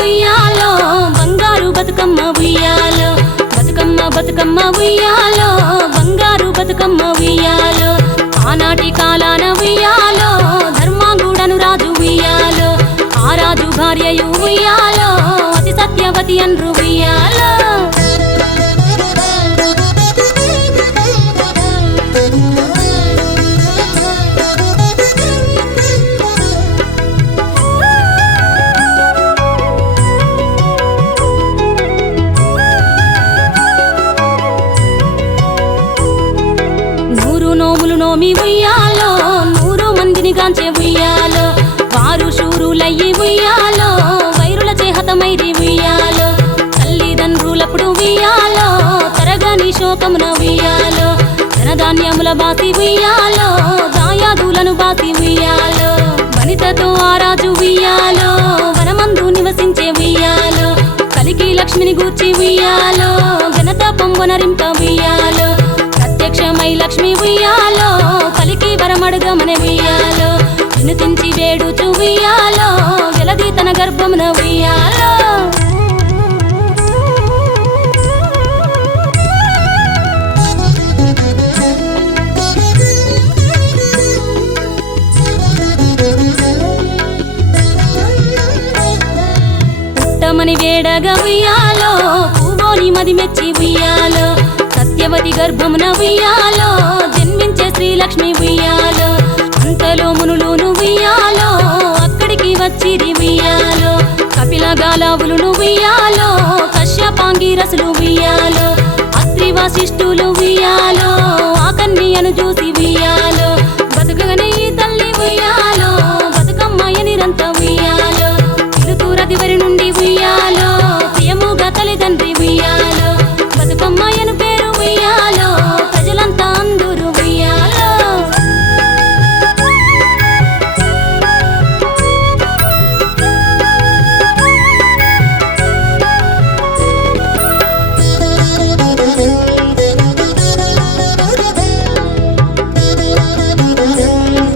ఉయ్యాలో బంగారు బతుకమ్మ ఉయ్యాలో బతుకమ్మ బతుకమ్మ ఉయ్యాలో బంగారు బతుకమ్మ ఉయ్యాలో ఆనాటి కాలాన ఉయ్యాలో ధర్మాంగుడను రాజు ఉయ్యాలో ఆ రాజు భార్యయు ఉయ్యాలో అతి సత్యవతి అన్రు ఉయ్యాలో నోములు నోమి ఉయ్యాలో 100 మందిని గాంచే ఉయ్యాలో వారు శూరులయ్యి ఉయ్యాలో వైరుల చేహతమైరి ఉయ్యాలో తల్లిదండ్రులప్పుడు ఉయ్యాలో తరగని శోకమున ఉయ్యాలో ధనధాన్యముల బాసి ఉయ్యాలో దాయాదులను బాసి ఉయ్యాలో వనితతో ఆరాజు ఉయ్యాలో వనమందు నివసించే ఉయ్యాలో కలికి లక్ష్మిని గూర్చి ఉయ్యాలో ఘనత పొంగునరింప ఉయ్యాలో ప్రత్యక్షమై లక్ష్మి ఉయ్యాలో కలికి వరమడుగమని ఉయ్యాలో వినుతించి వేడుచు ఉయ్యాలో వెలది తన గర్భమున ఉయ్యాలో పుట్టమని వేడగా ఉయ్యాలో పువ్వోని మది మెచ్చి ఉయ్యాలో సత్యవతి గర్భమున ఉయ్యాలో జన్మించే శ్రీలక్ష్మి ఉయ్యాలో అంతలో మునులును ఉయ్యాలో అక్కడికి వచ్చిరి ఉయ్యాలో కపిల గాలావులును ఉయ్యాలో కశ్యపాంగిరసులు ఉయ్యాలో అత్రి వశిష్ఠులు ఉయ్యాలో ఆ కన్యను చూసి